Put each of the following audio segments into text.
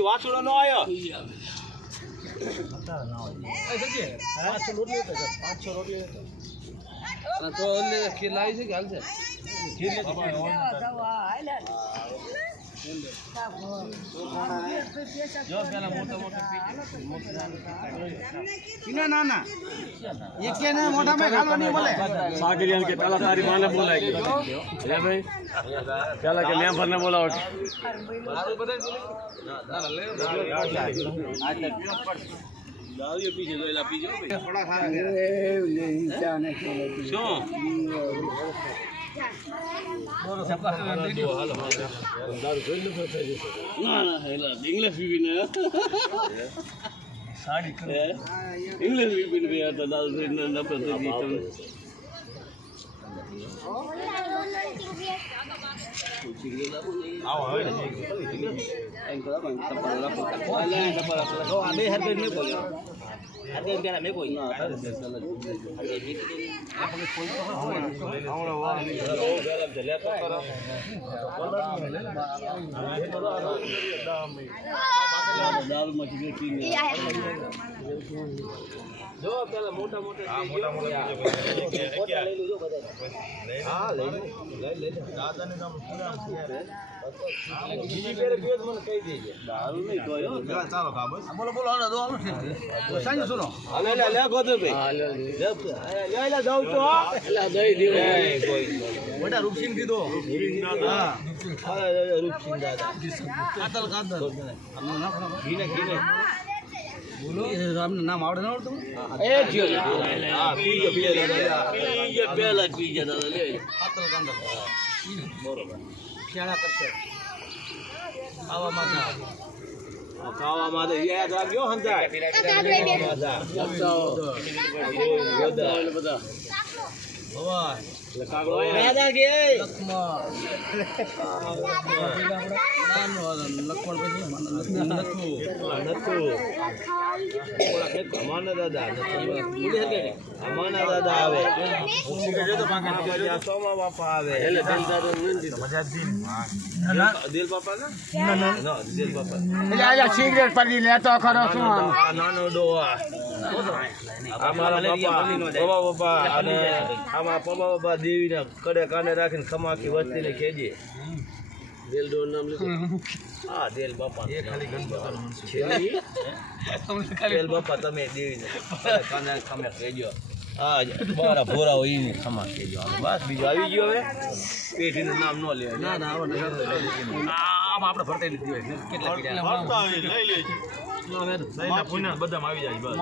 વાસુડો નો આવ્યો તો ખીલાવી છે કે હાલ છે ના એક કે ના મોઢા में ખાલો નહીં બોલે सागरियन के पहला तारी माने बोला है ले भाई पहला के मेंबर ने बोला દારૂ પીજે તો એલા પીજો થોડા ખા શું ના હેલા ઇંગ્લિશ પીને સાડી ઇંગ્લિશ પીને ગયા હતા દારૂ પીને નફરત હતી આવો હવે એમ તો પણ તપર લાપો આલે હર દે મે બોલ્યો આદે પેલા મે કોઈ ના હર દે ચાલ આદે મીટી આપણે કોઈ તો આવડો વા ઓ ગરમ જલ્યા તો કરો દાલ મચી ગઈ ટીમ જો પેલા મોટા મોટા લઈ લેજો બધા હા લઈ દાદાને કામ પૂરા છે બીજી ફેરે પીઓ તો મને કહી દેજે દારૂ નહીં ગયો ચાલો કા બસ બોલો હાલો દો હાલો સાંજે સુનો હાલે લે ગોદો ભાઈ લે જાવ તો એલા દઈ દેવો કોઈ મોટા રૂપસિંહ દીધો હા રૂપસિંહ દાદા કાતલ ઘીને બોલો રામનું નામ આવડે ન આવડતું એ જીઓ હા પીજો પેલા પીજો દાદા લે કાતલ કાંદલ બરોબર ક્યાડા કરશે ખાવામાં તો યાદ રાખજો હંતા બધા ભવા કાગળો રાજા કે દાદા આવે સોમા બાપા આવે દિલ બાપા ના દિલ બાપા સિગરેટ પડી લેતો ખરો શું નાનો ડોવા અમારા બાપા અને આમાં પપ્પા બાપા દેવીને કડે કાને રાખીને ખમાકી વસ્તીને ખેજે દેલ ડોર નામ લીધું હા દેલ બાપા એ ખાલી દેલ બાપા તમે દેવીને કાને ખમે ખેજો હા મારા ભોરા હોય ઈ ખમા ખેજો બસ બીજું આવી ગયો હવે પેઢીનું નામ ન લે ના આવડે આમાં આપણે ભરતા નથી હોય કેટલા ભરતા હોય લઈ લેજો બધા આવી જાય બસ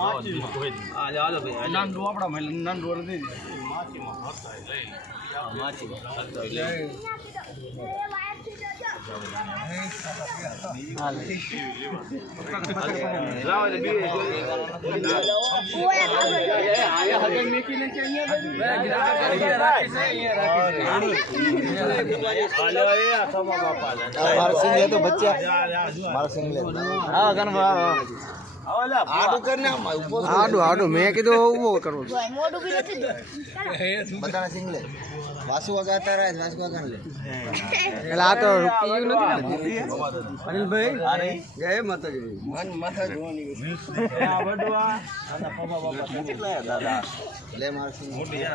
હાલો ભાઈ નાંદુ આપડા નાંદુ નથી માછીમાં ભરતા લઈ લે આડું મેં કીધું ઉભો કરવો બધાના સિંગલે વાસુ વગાતા રહે વાસુ વગાન લે એટલે આ તો રૂપિયું નથી અનિલભાઈ જય માતાજી મન માથા જોવાની આ વડવા અને પપ્પા બાપા કેટલા દાદા લે માર સિંગ મોટી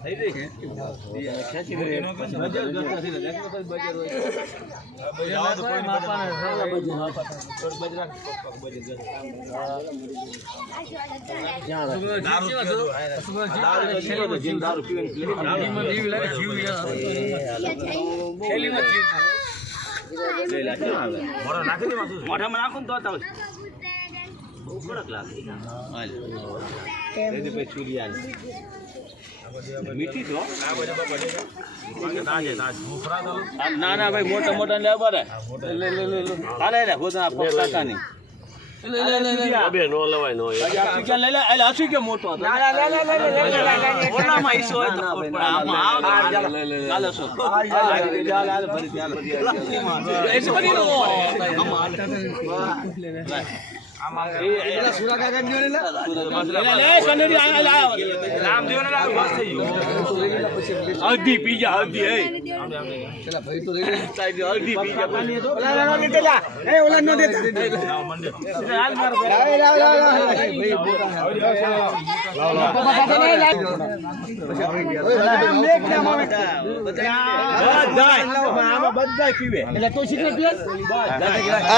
થઈ ગઈ કે ખેંચી લે બજાર ગતા થી બજાર હોય બજાર તો કોઈ માપાને સાલા બજાર બજાર દારૂ પીને જીવ લાગે જીવ થેલીમાં જીવ લેલા કે આવે મોઢા નાખી દે માસુ મોઢામાં નાખું તો તાવ બહુ કડક લાગે હાલ એ દે પે ચુરિયાની મીઠી તો આ બધા બાપા તાજે મુફરા તો ના ભાઈ મોટા મોટા લે બરે લે હાલે રે હોતા પોતાની બે નો લવાય નો અડધી પીજા અડધી અડધી પીજા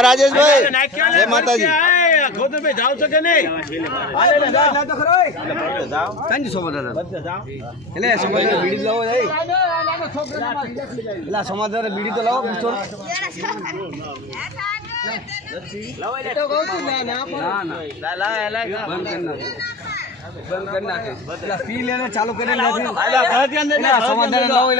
રાજેશભાઈ જય માતાજી જાવ છો કે નહીં સમાધાન બીડી તો લાવો પિસ્તોલ બંધ કરી નાખે પી લેને ચાલુ કરી સમાધાન લાવો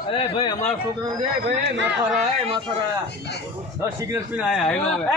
અરે ભાઈ અમારા છોકરા દે ભાઈ માથારા સિગરેટ પીને આયા